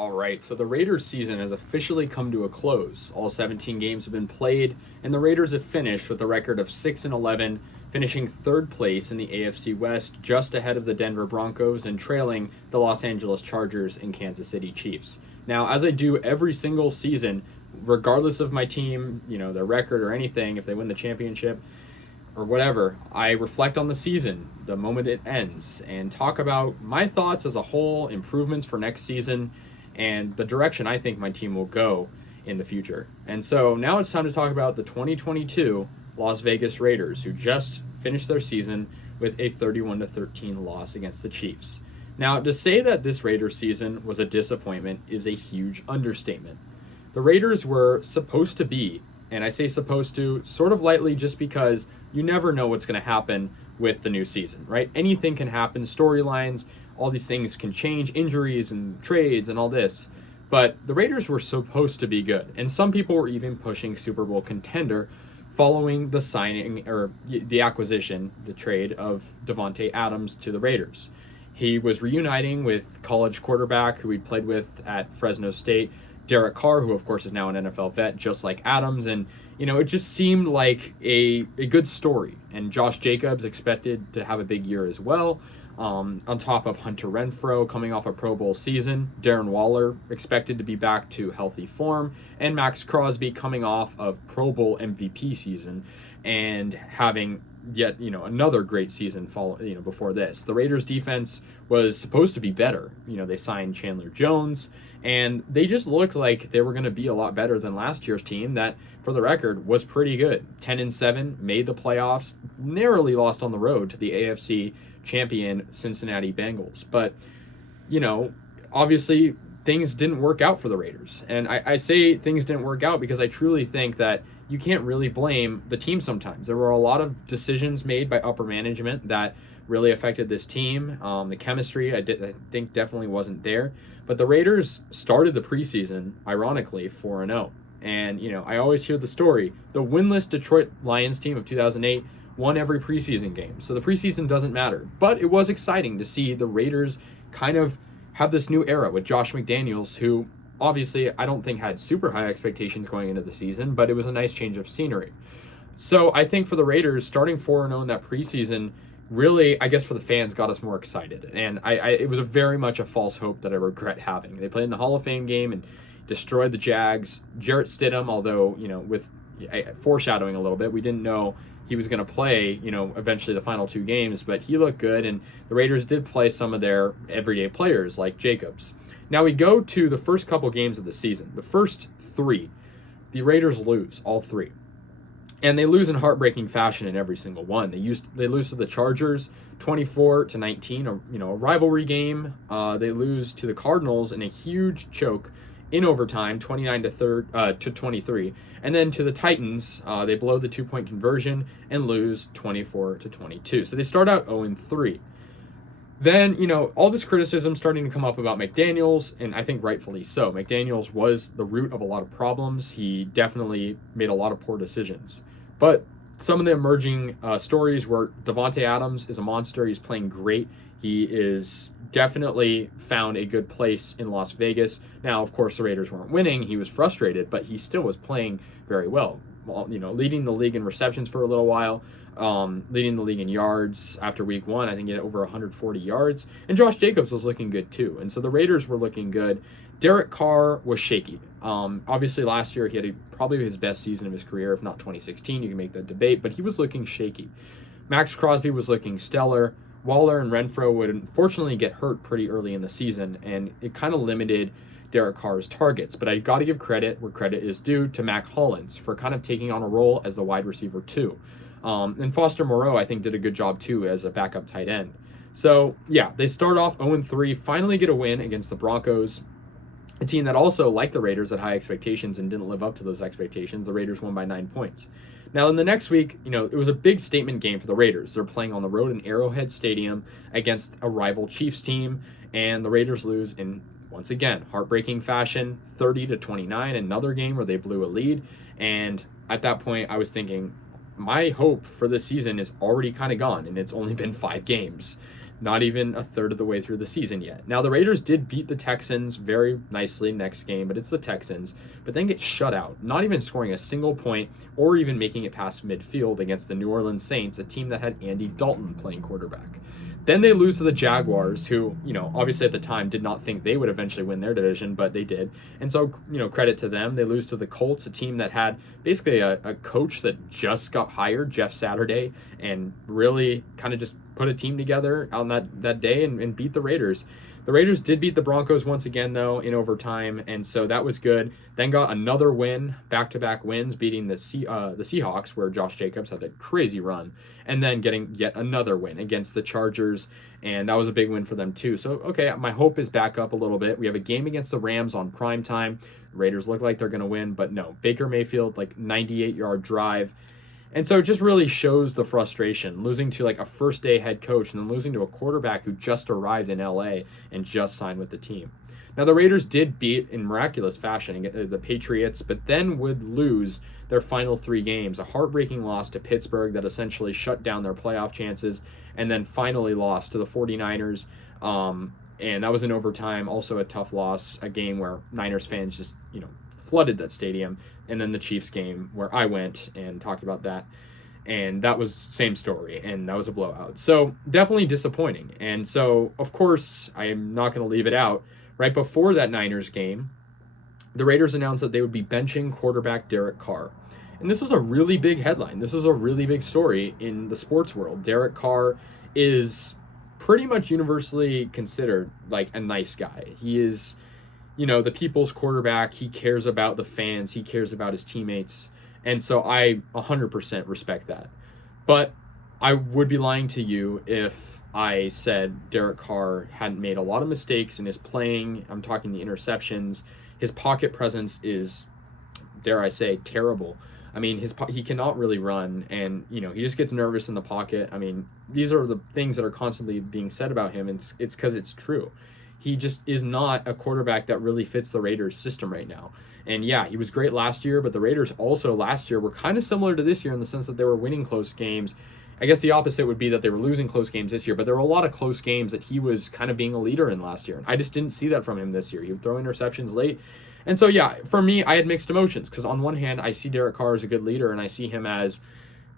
All right, so the Raiders season has officially come to a close. All 17 games have been played, and the Raiders have finished with a record of 6-11, finishing third place in the AFC West, just ahead of the Denver Broncos and trailing the Los Angeles Chargers and Kansas City Chiefs. Now, as I do every single season, regardless of my team, their record or anything, if they win the championship, or whatever, I reflect on the season the moment it ends and talk about my thoughts as a whole, improvements for next season, and the direction I think my team will go in the future. And so now it's time to talk about the 2022 Las Vegas Raiders, who just finished their season with a 31-13 loss against the Chiefs. Now, to say that this Raiders season was a disappointment is a huge understatement. The Raiders were supposed to be, and I say supposed to sort of lightly just because you never know what's going to happen with the new season, right? Anything can happen, storylines, all these things can change, injuries and trades and all this. But the Raiders were supposed to be good, and some people were even pushing Super Bowl contender following the signing or the acquisition, the trade of Davante Adams to the Raiders. He was reuniting with college quarterback who he played with at Fresno State, Derek Carr, who of course is now an NFL vet, just like Adams. And, it just seemed like a good story. And Josh Jacobs expected to have a big year as well. On top of Hunter Renfrow coming off a Pro Bowl season, Darren Waller expected to be back to healthy form, and Max Crosby coming off of Pro Bowl MVP season and having yet another great season before this. The Raiders defense was supposed to be better. They signed Chandler Jones, and they just looked like they were going to be a lot better than last year's team that, for the record, was pretty good. 10-7, made the playoffs, narrowly lost on the road to the AFC champion Cincinnati Bengals. But obviously things didn't work out for the Raiders, and I say things didn't work out because I truly think that you can't really blame the team sometimes. There were a lot of decisions made by upper management that really affected this team. The chemistry, I think, definitely wasn't there. But the Raiders started the preseason, ironically, 4-0. And, I always hear the story. The winless Detroit Lions team of 2008 won every preseason game. So the preseason doesn't matter. But it was exciting to see the Raiders kind of have this new era with Josh McDaniels, who obviously I don't think had super high expectations going into the season, but it was a nice change of scenery. So I think for the Raiders, starting 4-0 in that preseason, really, I guess for the fans, got us more excited. And it was very much a false hope that I regret having. They played in the Hall of Fame game and destroyed the Jags. Jarrett Stidham, although, with foreshadowing a little bit, we didn't know he was going to play, eventually the final two games, but he looked good, and the Raiders did play some of their everyday players like Jacobs. Now we go to the first couple games of the season. The first three, the Raiders lose all three. And they lose in heartbreaking fashion in every single one. They lose to the Chargers 24-19, a rivalry game. They lose to the Cardinals in a huge choke in overtime, 29-23. And then to the Titans, they blow the 2-point conversion and lose 24-22. So they start out 0-3. Then, all this criticism starting to come up about McDaniels, and I think rightfully so. McDaniels was the root of a lot of problems. He definitely made a lot of poor decisions. But some of the emerging stories were Davante Adams is a monster. He's playing great. He is definitely found a good place in Las Vegas. Now, of course, the Raiders weren't winning. He was frustrated, but he still was playing very well. Leading the league in receptions for a little while, leading the league in yards after week one. I think he had over 140 yards. And Josh Jacobs was looking good too. And so the Raiders were looking good. Derek Carr was shaky. Obviously, last year he had probably his best season of his career, if not 2016. You can make that debate, but he was looking shaky. Max Crosby was looking stellar. Waller and Renfrow would unfortunately get hurt pretty early in the season, and it kind of limited Derek Carr's targets. But I got to give credit where credit is due to Mac Hollins for kind of taking on a role as the wide receiver too. And Foster Moreau, I think, did a good job too as a backup tight end. So yeah, they start off 0-3, finally get a win against the Broncos, a team that also, like the Raiders, had high expectations and didn't live up to those expectations. The Raiders won by 9 points. Now, in the next week, it was a big statement game for the Raiders. They're playing on the road in Arrowhead Stadium against a rival Chiefs team, and the Raiders lose in, once again, heartbreaking fashion, 30-29, another game where they blew a lead. And at that point, I was thinking, my hope for this season is already kind of gone, and it's only been 5 games. not even a third of the way through the season yet. Now, the Raiders did beat the Texans very nicely next game, but it's the Texans, but then get shut out, not even scoring a single point or even making it past midfield against the New Orleans Saints, a team that had Andy Dalton playing quarterback. Then they lose to the Jaguars, who, obviously at the time did not think they would eventually win their division, but they did. And so, credit to them. They lose to the Colts, a team that had basically a coach that just got hired, Jeff Saturday, and really kind of just put a team together on that day and beat the Raiders. The Raiders did beat the Broncos once again, though, in overtime, and so that was good. Then got another win, back-to-back wins, beating the Seahawks, where Josh Jacobs had that crazy run, and then getting yet another win against the Chargers, and that was a big win for them, too. So, okay, my hope is back up a little bit. We have a game against the Rams on primetime. The Raiders look like they're going to win, but no. Baker Mayfield, 98-yard drive. And so it just really shows the frustration, losing to a first-day head coach and then losing to a quarterback who just arrived in LA and just signed with the team. Now, the Raiders did beat in miraculous fashion the Patriots, but then would lose their final 3 games, a heartbreaking loss to Pittsburgh that essentially shut down their playoff chances, and then finally lost to the 49ers. And that was in overtime, also a tough loss, a game where Niners fans just, flooded that stadium. And then the Chiefs game where I went and talked about that, and that was same story, and that was a blowout. So definitely disappointing. And so, of course, I am not going to leave it out. Right before that Niners game, the Raiders announced that they would be benching quarterback Derek Carr. And this was a really big headline. This was a really big story in the sports world. Derek Carr is pretty much universally considered a nice guy. He is, the people's quarterback. He cares about the fans. He cares about his teammates. And so I 100% respect that. But I would be lying to you if I said Derek Carr hadn't made a lot of mistakes in his playing. I'm talking the interceptions. His pocket presence is, dare I say, terrible. I mean, he cannot really run, and, he just gets nervous in the pocket. I mean, these are the things that are constantly being said about him, and it's because it's true. He just is not a quarterback that really fits the Raiders system right now. And yeah, he was great last year, but the Raiders also last year were kind of similar to this year in the sense that they were winning close games. I guess the opposite would be that they were losing close games this year, but there were a lot of close games that he was kind of being a leader in last year. And I just didn't see that from him this year. He would throw interceptions late. And so, yeah, for me, I had mixed emotions because on one hand, I see Derek Carr as a good leader and I see him as,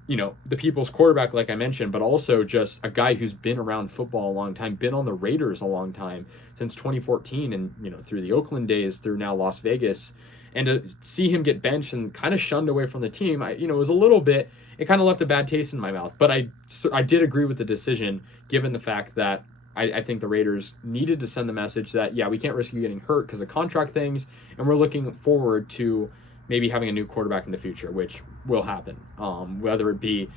the people's quarterback, like I mentioned, but also just a guy who's been around football a long time, been on the Raiders a long time since 2014 and, through the Oakland days, through now Las Vegas. And to see him get benched and kind of shunned away from the team, it was a little bit, it kind of left a bad taste in my mouth. But I did agree with the decision, given the fact that I think the Raiders needed to send the message that, yeah, we can't risk you getting hurt because of contract things, and we're looking forward to maybe having a new quarterback in the future, which will happen. Whether it be,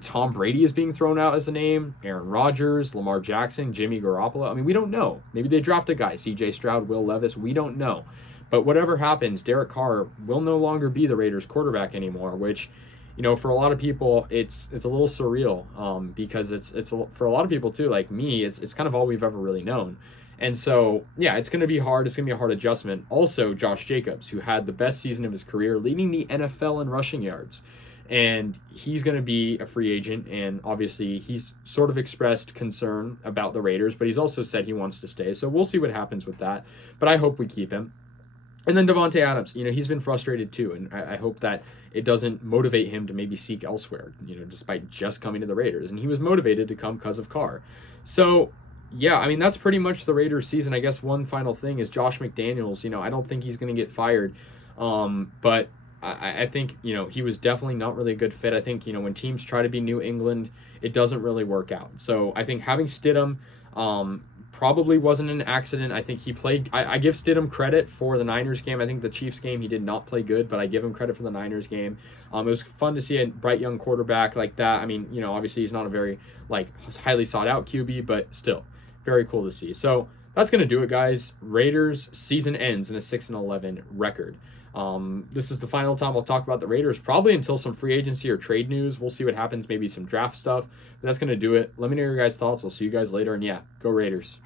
Tom Brady is being thrown out as a name, Aaron Rodgers, Lamar Jackson, Jimmy Garoppolo. I mean, we don't know. Maybe they draft a guy, C.J. Stroud, Will Levis. We don't know. But whatever happens, Derek Carr will no longer be the Raiders quarterback anymore, which, for a lot of people, it's a little surreal because it's for a lot of people too, like me, it's kind of all we've ever really known. And so, yeah, it's going to be hard. It's going to be a hard adjustment. Also, Josh Jacobs, who had the best season of his career, leading the NFL in rushing yards. And he's going to be a free agent. And obviously, he's sort of expressed concern about the Raiders, but he's also said he wants to stay. So we'll see what happens with that. But I hope we keep him. And then Davante Adams, he's been frustrated too. And I hope that it doesn't motivate him to maybe seek elsewhere, despite just coming to the Raiders. And he was motivated to come because of Carr. So, yeah, I mean, that's pretty much the Raiders season. I guess one final thing is Josh McDaniels. I don't think he's going to get fired. But I think, he was definitely not really a good fit. I think, when teams try to be New England, it doesn't really work out. So I think having Stidham probably wasn't an accident. I think he played, I give Stidham credit for the Niners game. I think the Chiefs game, he did not play good, but I give him credit for the Niners game. It was fun to see a bright young quarterback like that. I mean, obviously he's not a very highly sought out QB, but still very cool to see. So that's going to do it, guys. Raiders season ends in a 6-11 record. This is the final time I'll talk about the Raiders, probably until some free agency or trade news. We'll see what happens, maybe some draft stuff. But that's going to do it. Let me know your guys' thoughts. I'll see you guys later. And yeah, go Raiders.